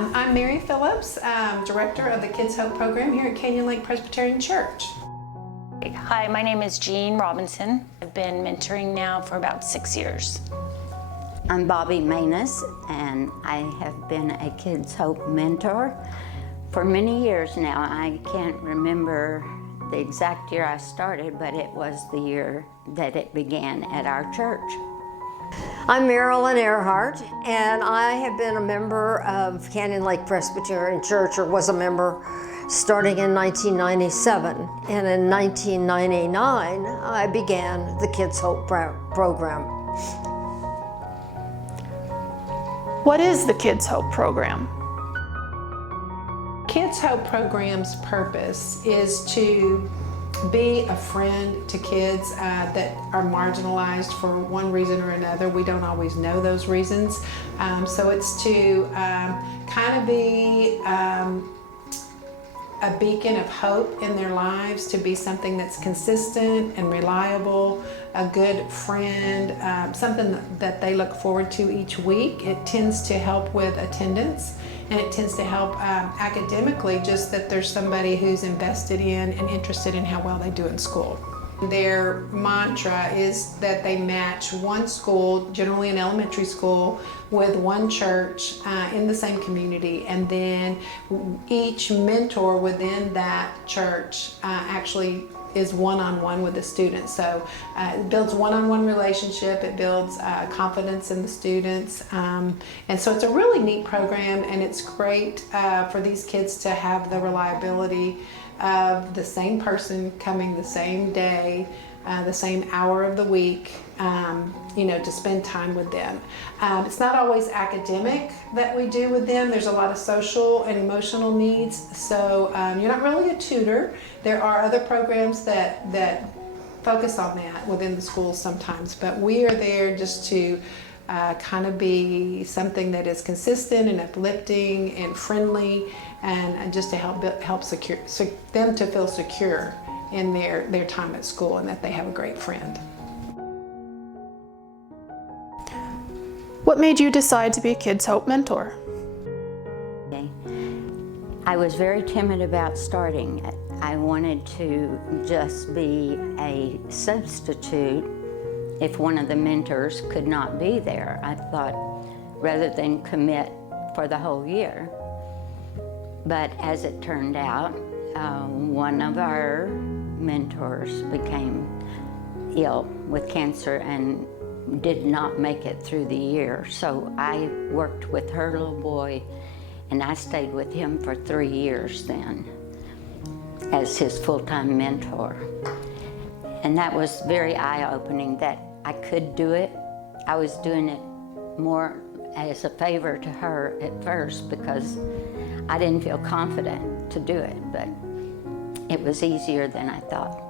I'm Mary Phillips, Director of the Kids Hope program here at Canyon Lake Presbyterian Church. Hi, my name is Jean Robinson. I've been mentoring now for about 6 years. I'm Bobby Manus, and I have been a Kids Hope mentor for many years now. I can't remember the exact year I started, but it was the year that it began at our church. I'm Marilyn Earhart, and I have been a member of Canyon Lake Presbyterian Church, or was a member, starting in 1997. And in 1999, I began the Kids Hope program. What is the Kids Hope program? Kids Hope program's purpose is to be a friend to kids that are marginalized for one reason or another. We don't always know those reasons. So it's to kind of be a beacon of hope in their lives, to be something that's consistent and reliable, a good friend, something that they look forward to each week. It tends to help with attendance, and it tends to help academically, just that there's somebody who's invested in and interested in how well they do in school. Their mantra is that they match one school, generally an elementary school, with one church in the same community, and then each mentor within that church actually is one-on-one with the students. So it builds one-on-one relationship, it builds confidence in the students, and so it's a really neat program, and it's great for these kids to have the reliability of the same person coming the same day, the same hour of the week, to spend time with them. It's not always academic that we do with them. There's a lot of social and emotional needs, so you're not really a tutor. There are other programs that focus on that within the schools sometimes, but we are there just to kind of be something that is consistent and uplifting and friendly, and just to help them to feel secure in their time at school, and that they have a great friend. What made you decide to be a Kids Hope mentor? I was very timid about starting it. I wanted to just be a substitute if one of the mentors could not be there. I thought, rather than commit for the whole year. But as it turned out, one of our mentors became ill with cancer and did not make it through the year. So I worked with her little boy, and I stayed with him for 3 years then as his full-time mentor. And that was very eye-opening that I could do it. I was doing it more as a favor to her at first because I didn't feel confident to do it, but it was easier than I thought.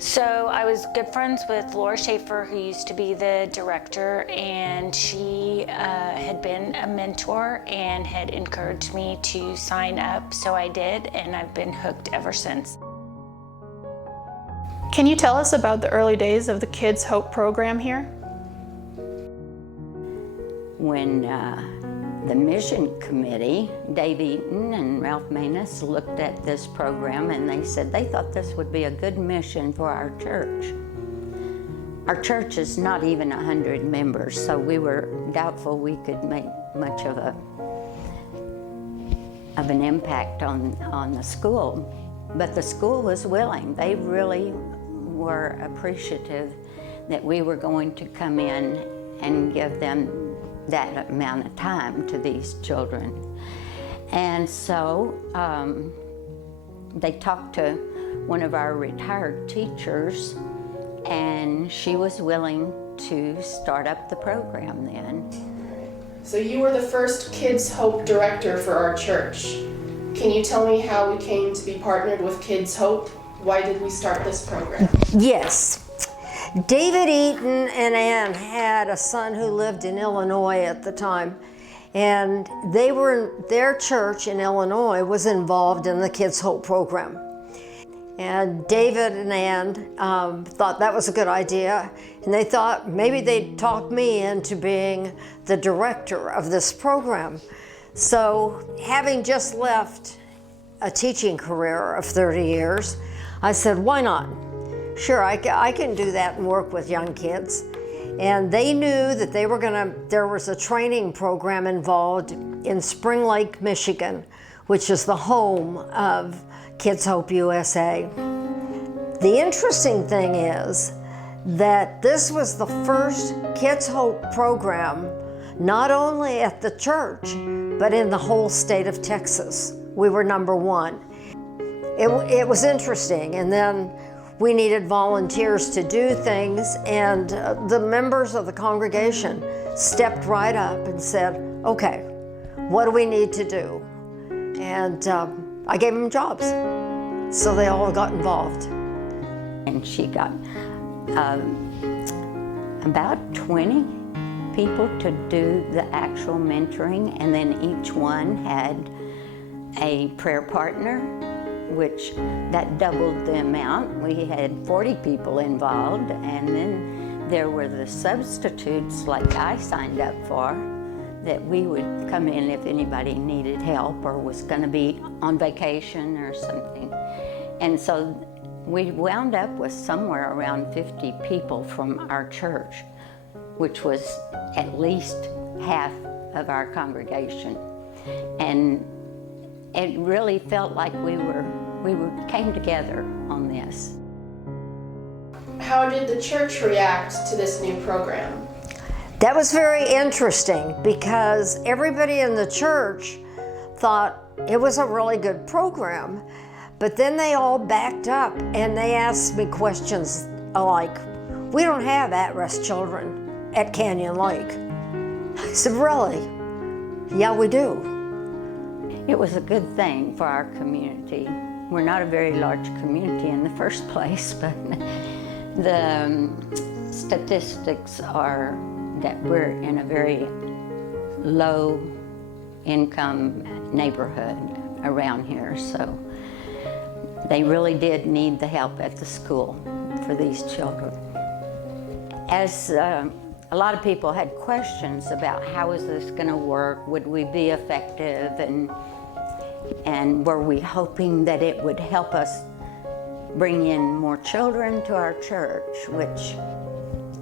So I was good friends with Laura Schaefer, who used to be the director, and she had been a mentor and had encouraged me to sign up, so I did, and I've been hooked ever since. Can you tell us about the early days of the Kids Hope program here? When the mission committee, Dave Eaton and Ralph Manus, looked at this program, and they said they thought this would be a good mission for our church. Our church is not even 100 members, so we were doubtful we could make much of an impact on the school. But the school was willing. They really were appreciative that we were going to come in and give them that amount of time to these children. And so they talked to one of our retired teachers, and she was willing to start up the program then. So you were the first Kids Hope director for our church. Can you tell me how we came to be partnered with Kids Hope? Why did we start this program? Yes. David Eaton and Ann had a son who lived in Illinois at the time, and their church in Illinois was involved in the Kids Hope program. And David and Ann thought that was a good idea, and they thought maybe they'd talk me into being the director of this program. So having just left a teaching career of 30 years, I said, why not? Sure, I can do that and work with young kids. And they knew that there was a training program involved in Spring Lake, Michigan, which is the home of Kids Hope USA. The interesting thing is that this was the first Kids Hope program, not only at the church, but in the whole state of Texas. We were number one. It was interesting, and then we needed volunteers to do things, and the members of the congregation stepped right up and said, okay, what do we need to do? And I gave them jobs, so they all got involved. And she got about 20 people to do the actual mentoring, and then each one had a prayer partner, which that doubled the amount. We had 40 people involved, and then there were the substitutes like I signed up for, that we would come in if anybody needed help or was going to be on vacation or something. And so we wound up with somewhere around 50 people from our church, which was at least half of our congregation. And it really felt like we came together on this. How did the church react to this new program? That was very interesting because everybody in the church thought it was a really good program, but then they all backed up and they asked me questions like, we don't have at-risk children at Canyon Lake. I said, really? Yeah, we do. It was a good thing for our community. We're not a very large community in the first place, but the statistics are that we're in a very low income neighborhood around here, so they really did need the help at the school for these children. As a lot of people had questions about how is this going to work, would we be effective, and were we hoping that it would help us bring in more children to our church, which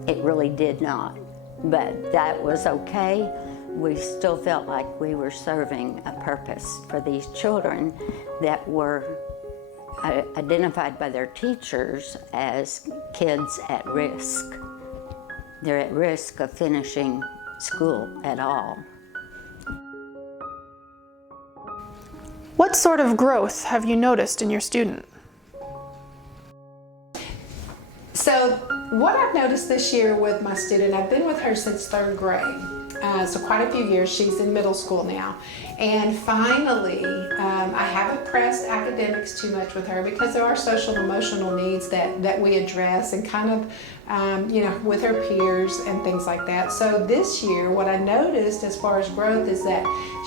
it really did not. But that was okay. We still felt like we were serving a purpose for these children that were identified by their teachers as kids at risk. They're at risk of finishing school at all. What sort of growth have you noticed in your student? So what I've noticed this year with my student, I've been with her since 3rd grade. So quite a few years. She's in middle school now. And finally, I haven't pressed academics too much with her because there are social and emotional needs that we address and kind of, with her peers and things like that. So this year, what I noticed as far as growth is that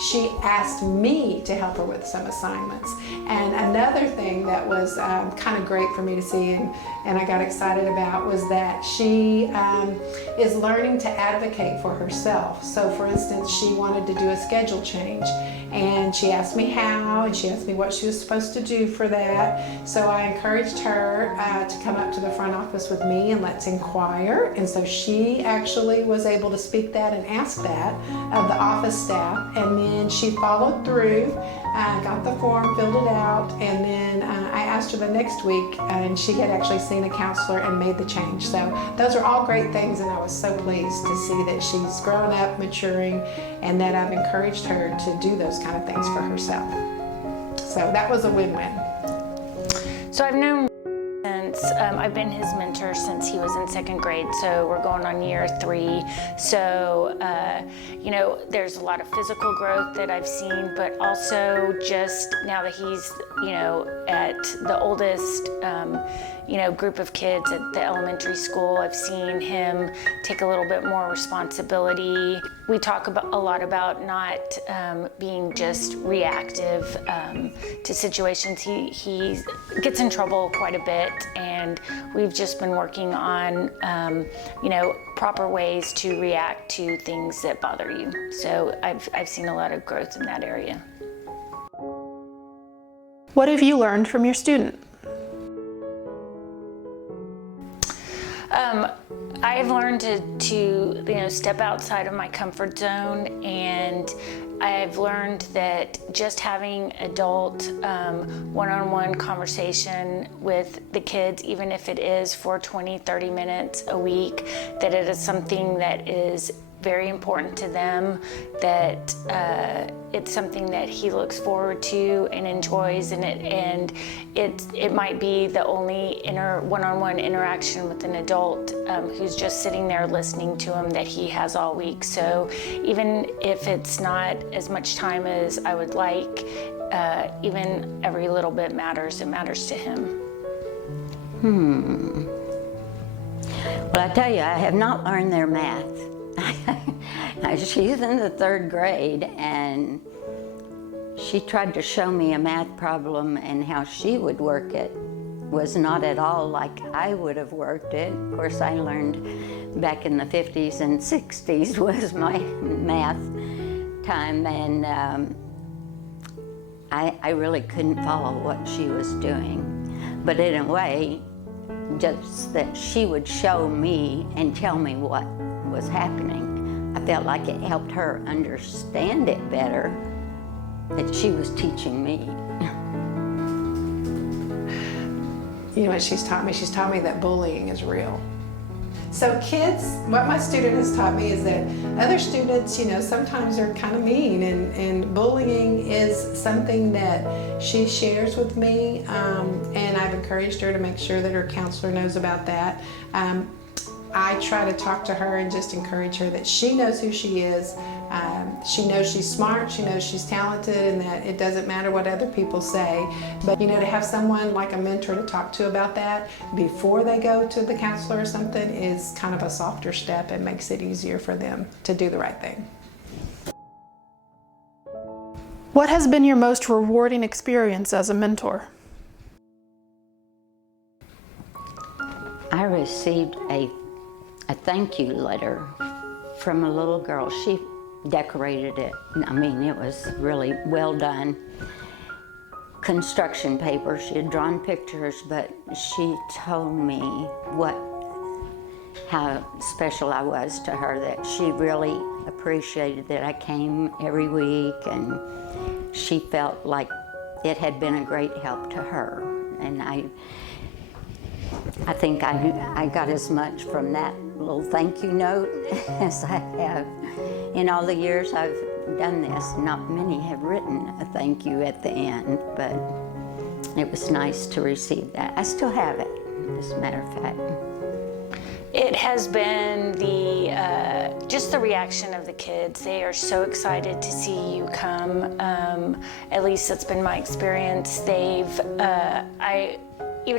she asked me to help her with some assignments. And another thing that was kind of great for me to see and I got excited about was that she is learning to advocate for herself. So for instance, she wanted to do a schedule change and she asked me how, and she asked me what she was supposed to do for that. So I encouraged her to come up to the front office with me and let's inquire. And so she actually was able to speak that and ask that of the office staff. And then she followed through, got the form, filled it out, and then I asked her the next week, and she had actually seen a counselor and made the change. So those are all great things, and I was so pleased to see that she's grown up, maturing, and that I've encouraged her to do those kind of things for herself. So that was a win-win. So I've known since I've been his mentor since he was in 2nd grade, so we're going on year 3. So there's a lot of physical growth that I've seen, but also just now that he's at the oldest group of kids at the elementary school. I've seen him take a little bit more responsibility. We talk a lot about not being just reactive to situations. He gets in trouble quite a bit, and we've just been working on proper ways to react to things that bother you. So I've seen a lot of growth in that area. What have you learned from your student? I've learned to step outside of my comfort zone, and I've learned that just having adult one-on-one conversation with the kids, even if it is for 20-30 minutes a week, that it is something that is very important to them, that it's something that he looks forward to and enjoys, and it might be the only one-on-one interaction with an adult who's just sitting there listening to him that he has all week. So even if it's not as much time as I would like, even every little bit matters. It matters to him. Well, I tell you, I have not learned their math. She's in the 3rd grade, and she tried to show me a math problem, and how she would work it was not at all like I would have worked it. Of course, I learned back in the 50s and 60s was my math time, and I really couldn't follow what she was doing. But in a way, just that she would show me and tell me what was happening, I felt like it helped her understand it better, that she was teaching me. You know what she's taught me? She's taught me that bullying is real. So kids, what my student has taught me is that other students, sometimes are kind of mean, and bullying is something that she shares with me, and I've encouraged her to make sure that her counselor knows about that. I try to talk to her and just encourage her that she knows who she is. She knows she's smart, she knows she's talented, and that it doesn't matter what other people say. But to have someone like a mentor to talk to about that before they go to the counselor or something is kind of a softer step and makes it easier for them to do the right thing. What has been your most rewarding experience as a mentor? I received a thank you letter from a little girl. She decorated it. I mean, it was really well done. Construction paper. She had drawn pictures, but she told me how special I was to her, that she really appreciated that I came every week, and she felt like it had been a great help to her. And I think I got as much from that little thank you note as I have in all the years I've done this. Not many have written a thank you at the end, but it was nice to receive that. I still have it, as a matter of fact. It has been just the reaction of the kids. They are so excited to see you come. At least that's been my experience. Even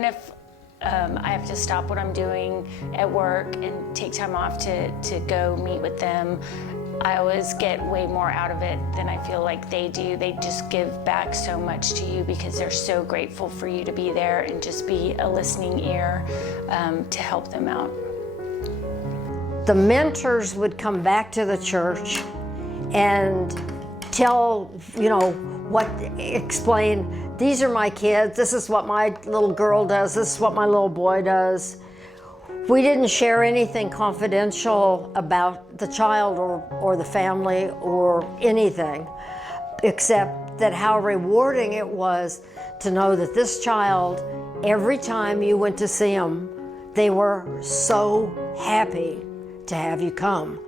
if I have to stop what I'm doing at work and take time off to go meet with them, I always get way more out of it than I feel like they do. They just give back so much to you because they're so grateful for you to be there and just be a listening ear to help them out. The mentors would come back to the church and tell, explain, these are my kids, this is what my little girl does, this is what my little boy does. We didn't share anything confidential about the child or the family or anything, except that how rewarding it was to know that this child, every time you went to see them, they were so happy to have you come.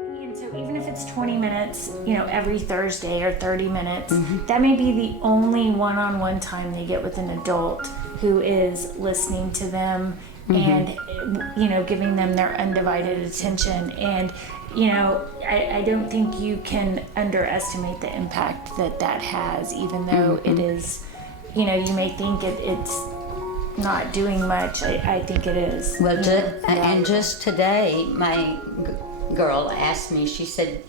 And so even if it's 20 minutes, every Thursday or 30 minutes, that may be the only one-on-one time they get with an adult who is listening to them and, giving them their undivided attention. And, I don't think you can underestimate the impact that has, even though it is you know, you may think it's not doing much. I think it is. Well, and just today, my girl asked me, she said,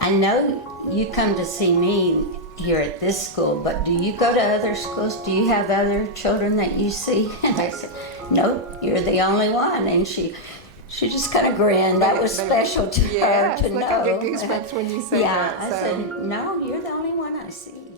I know you come to see me here at this school, but do you go to other schools? Do you have other children that you see? And I said, no, you're the only one. And she just kind of grinned. That was special to her to know. Like I get goosebumps when you say yeah, that. I said, no, you're the only one I see.